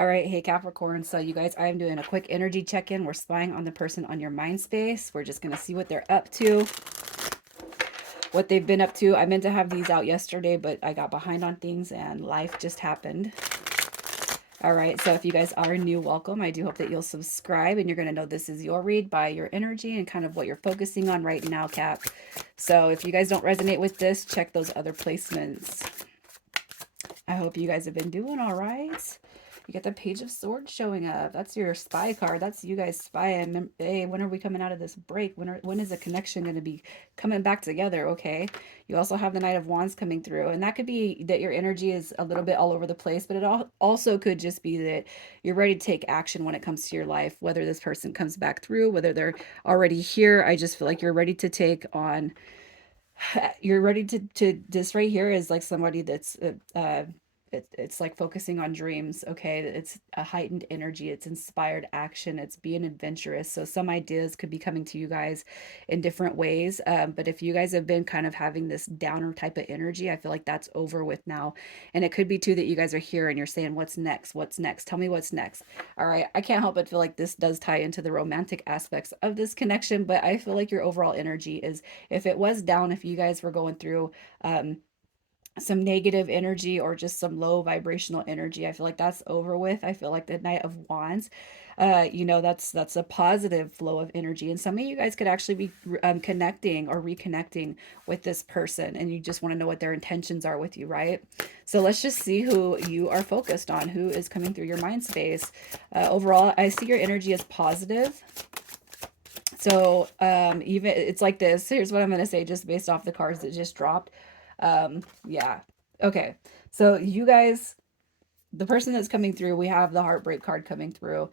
All right, hey Capricorn. So you guys, I am doing a quick energy check-in. We're spying on the person on your mind space. We're just gonna see what they're up to, what they've been up to. I meant to have these out yesterday, but I got behind on things and life just happened. All right, so if you guys are new, welcome. I do hope that you'll subscribe and you're gonna know this is your read by your energy and kind of what you're focusing on right now, Cap. So if you guys don't resonate with this, check those other placements. I hope you guys have been doing all right. You got the Page of Swords showing up. That's your spy card. That's you guys spying. Hey, when are we coming out of this break? When is the connection going to be coming back together? Okay. You also have the Knight of Wands coming through. And that could be that your energy is a little bit all over the place, but it also could just be that you're ready to take action when it comes to your life, whether this person comes back through, whether they're already here. I just feel like you're ready to take on you're ready to this right here is like somebody that's it's like focusing on dreams. Okay, it's a heightened energy, it's inspired action, it's being adventurous. So some ideas could be coming to you guys in different ways, but if you guys have been kind of having this downer type of energy, I feel like that's over with now. And it could be too that you guys are here and you're saying, what's next, what's next, tell me what's next. All right, I can't help but feel like this does tie into the romantic aspects of this connection, but I feel like your overall energy is, if it was down, if you guys were going through um, some negative energy or just some low vibrational energy, I feel like that's over with. I feel like the Knight of Wands, that's a positive flow of energy, and some of you guys could actually be connecting or reconnecting with this person, and you just want to know what their intentions are with you, right? So let's just see who you are focused on, who is coming through your mind space. Overall, I see your energy as positive. So even it's like this. Here's what I'm going to say just based off the cards that just dropped. Yeah. Okay. So you guys, the person that's coming through, we have the heartbreak card coming through.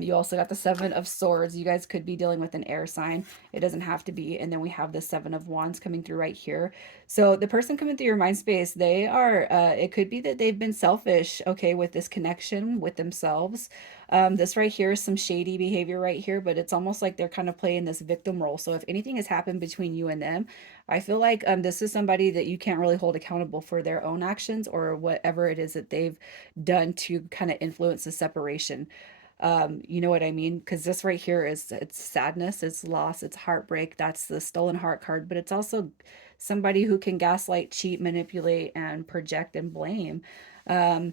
You also got the Seven of Swords. You guys could be dealing with an air sign. It doesn't have to be. And then we have the Seven of Wands coming through right here. So the person coming through your mind space, they are, it could be that they've been selfish, okay, with this connection with themselves. This right here is some shady behavior right here, but it's almost like they're kind of playing this victim role. So if anything has happened between you and them, I feel like this is somebody that you can't really hold accountable for their own actions or whatever it is that they've done to kind of influence the separation. You know what I mean? Because this right here is, it's sadness, it's loss, it's heartbreak. That's the stolen heart card, but it's also somebody who can gaslight, cheat, manipulate, and project and blame. Um,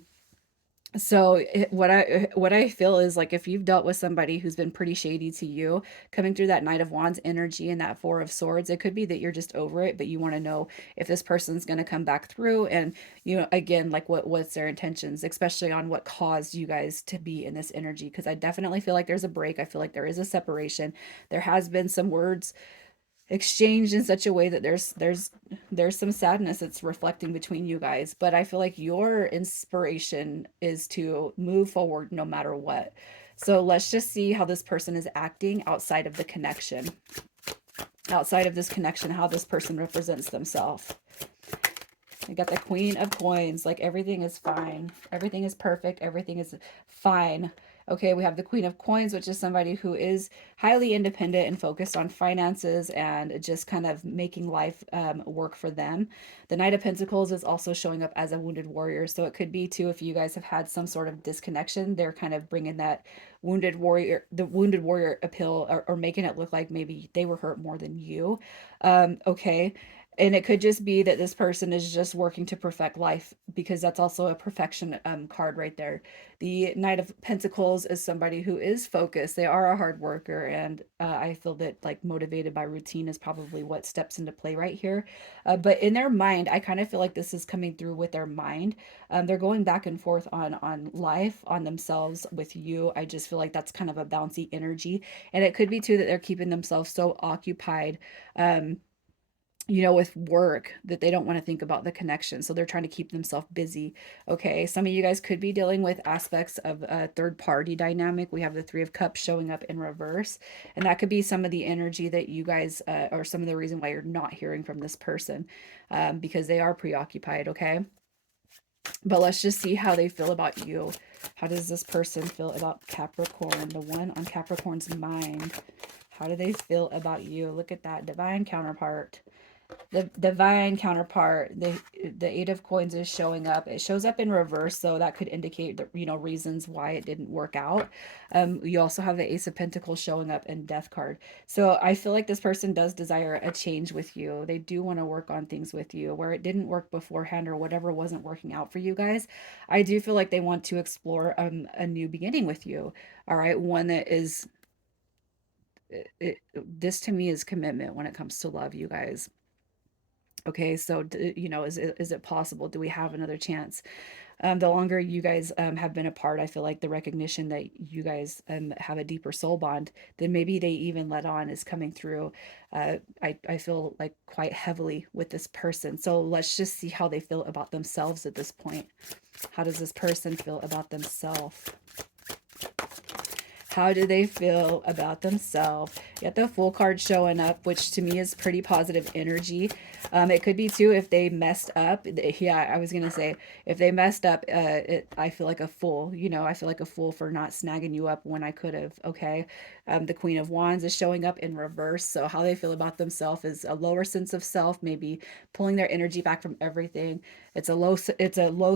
so what I feel is like if you've dealt with somebody who's been pretty shady to you, coming through that Knight of Wands energy and that Four of Swords, it could be that you're just over it, but you want to know if this person's going to come back through, and again, like what's their intentions, especially on what caused you guys to be in this energy. Because I definitely feel like there's a break. I feel like there is a separation. There has been some words exchanged in such a way that there's some sadness that's reflecting between you guys, but I feel like your inspiration is to move forward no matter what. So let's just see how this person is acting outside of the connection, outside of this connection, how this person represents themselves. I got the Queen of Coins. Like everything is fine. Everything is perfect. Everything is fine. Okay, we have the Queen of Coins, which is somebody who is highly independent and focused on finances and just kind of making life work for them. The Knight of Pentacles is also showing up as a wounded warrior. So it could be too, if you guys have had some sort of disconnection, they're kind of bringing that the wounded warrior appeal, or making it look like maybe they were hurt more than you. Okay. And it could just be that this person is just working to perfect life, because that's also a perfection card right there. The Knight of Pentacles is somebody who is focused. They are a hard worker, and I feel that like motivated by routine is probably what steps into play right here. But in their mind, I kind of feel like this is coming through with their mind. They're going back and forth on life, on themselves, with you. I just feel like that's kind of a bouncy energy, and it could be too that they're keeping themselves so occupied. With work, that they don't want to think about the connection. So they're trying to keep themselves busy. Okay. Some of you guys could be dealing with aspects of a third party dynamic. We have the Three of Cups showing up in reverse. And that could be some of the energy that you guys, or some of the reason why you're not hearing from this person, because they are preoccupied. Okay. But let's just see how they feel about you. How does this person feel about Capricorn, the one on Capricorn's mind? How do they feel about you? Look at that divine counterpart. The divine counterpart, the Eight of Coins is showing up. It shows up in reverse, so that could indicate that, you know, reasons why it didn't work out. You also have the Ace of Pentacles showing up in Death card. So I feel like this person does desire a change with you. They do want to work on things with you where it didn't work beforehand or whatever wasn't working out for you guys. I do feel like they want to explore a new beginning with you. All right, one that is this to me is commitment when it comes to love, you guys. Okay, so you know, is it possible? Do we have another chance? The longer you guys have been apart, I feel like the recognition that you guys have a deeper soul bond than maybe they even let on is coming through. I feel like quite heavily with this person. So let's just see how they feel about themselves at this point. How does this person feel about themselves? How do they feel about themselves? You got the Fool card showing up, which to me is pretty positive energy. It could be too if they messed up. Yeah, I was gonna say if they messed up, I feel like a fool. You know, I feel like a fool for not snagging you up when I could have. Okay, the Queen of Wands is showing up in reverse. So how they feel about themselves is a lower sense of self, maybe pulling their energy back from everything. It's a low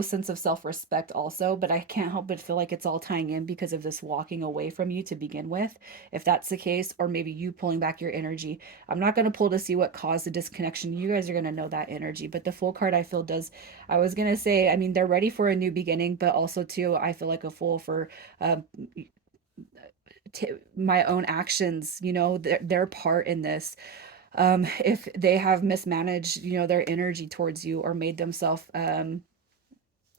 sense of self-respect also, but I can't help but feel like it's all tying in because of this walking away from you to begin with. If that's the case, or maybe you pulling back your energy. I'm not going to pull to see what caused the disconnection. You guys are going to know that energy, but the Fool card I feel does. I was going to say, I mean, they're ready for a new beginning, but also too I feel like a fool for um my own actions, you know, their part in this. If they have mismanaged, you know, their energy towards you or made themselves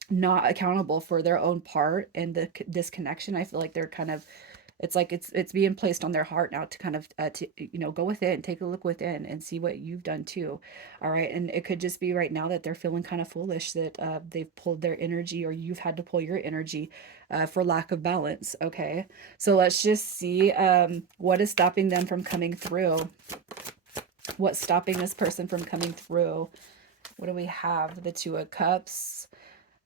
not accountable for their own part in the disconnection, I feel like they're kind of, it's like it's being placed on their heart now to kind of to, you know, go within, take a look within and see what you've done too. All right, and it could just be right now that they're feeling kind of foolish, that they've pulled their energy or you've had to pull your energy for lack of balance. Okay, so let's just see what is stopping them from coming through. What's stopping this person from coming through? What do we have? The Two of Cups.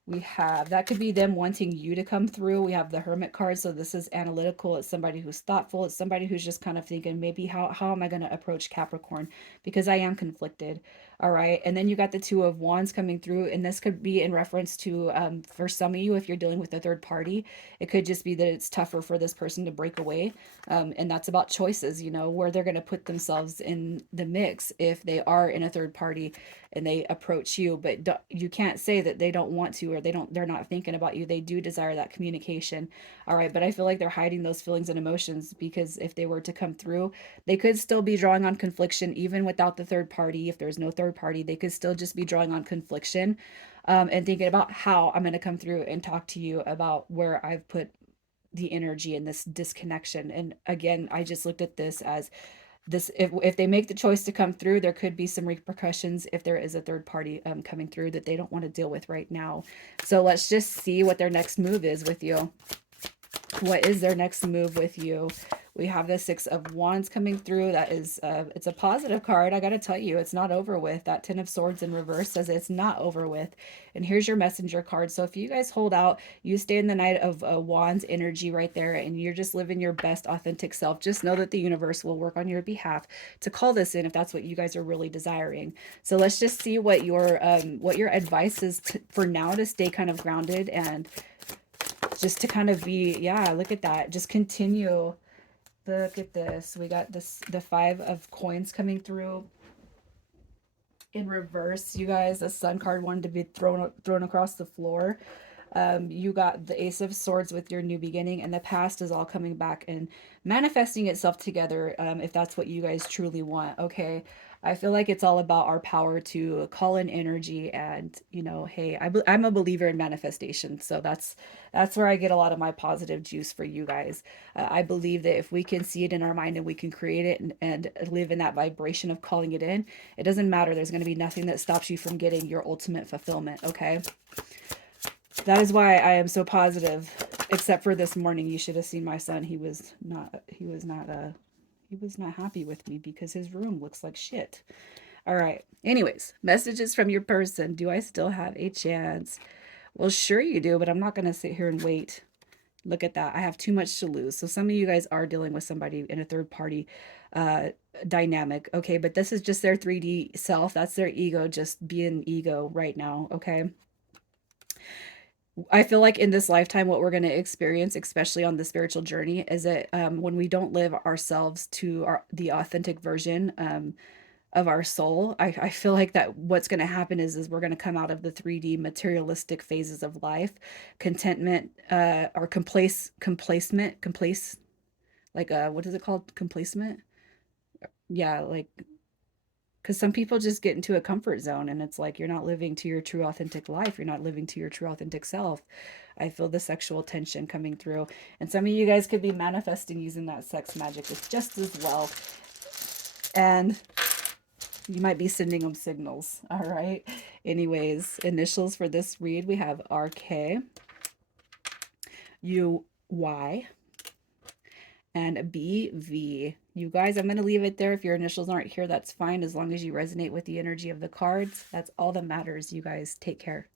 We have, that could be them wanting you to come through. We have the Hermit card. So this is analytical. It's somebody who's thoughtful. It's somebody who's just kind of thinking, maybe how am I going to approach Capricorn? Because I am conflicted. All right. And then you got the Two of Wands coming through. And this could be in reference to, for some of you, if you're dealing with a third party, it could just be that it's tougher for this person to break away. And that's about choices, you know, where they're going to put themselves in the mix if they are in a third party and they approach you, but you can't say that they don't want to or they're not thinking about you. They do desire that communication. All right, but I feel like they're hiding those feelings and emotions because if they were to come through, they could still be drawing on confliction even without the third party. If there's no third party, they could still just be drawing on confliction, and thinking about how I'm going to come through and talk to you about where I've put the energy in this disconnection. And again, I just looked at this as this, if they make the choice to come through, there could be some repercussions if there is a third party coming through that they don't want to deal with right now. So let's just see what their next move is with you. What is their next move with you? We have the Six of Wands coming through. That is, it's a positive card. I got to tell you, it's not over with. That Ten of Swords in reverse says it's not over with. And here's your messenger card. So if you guys hold out, you stay in the Knight of Wands energy right there, and you're just living your best authentic self, just know that the universe will work on your behalf to call this in if that's what you guys are really desiring. So let's just see what your advice is for now to stay kind of grounded and just to kind of be, yeah, look at that. Just continue. Look at this. We got this, the Five of Coins coming through in reverse, you guys. The Sun card wanted to be thrown across the floor. You got the Ace of Swords with your new beginning, and the past is all coming back and manifesting itself together, if that's what you guys truly want. Okay, I feel like it's all about our power to call in energy, and you know, hey, I'm a believer in manifestation, so that's where I get a lot of my positive juice for you guys. I believe that if we can see it in our mind and we can create it and live in that vibration of calling it in, it doesn't matter. There's going to be nothing that stops you from getting your ultimate fulfillment. Okay. That is why I am so positive. Except for this morning, you should have seen my son. He was not happy with me because his room looks like shit. All right. Anyways, messages from your person. Do I still have a chance? Well, sure you do, but I'm not going to sit here and wait. Look at that. I have too much to lose. So some of you guys are dealing with somebody in a third party uh, dynamic. Okay. But this is just their 3D self. That's their ego just being ego right now. Okay. I feel like in this lifetime, what we're going to experience, especially on the spiritual journey, is that when we don't live ourselves to the authentic version of our soul, I feel like that what's going to happen is we're going to come out of the 3D materialistic phases of life, contentment, or complace, like what is it called? Complacement? Yeah, like because some people just get into a comfort zone and it's like you're not living to your true authentic life. You're not living to your true authentic self. I feel the sexual tension coming through. And some of you guys could be manifesting using that sex magic just as well. And you might be sending them signals. All right. Anyways, initials for this read, we have RK, UY, and BV. You guys, I'm going to leave it there. If your initials aren't here, that's fine. As long as you resonate with the energy of the cards, that's all that matters. You guys take care.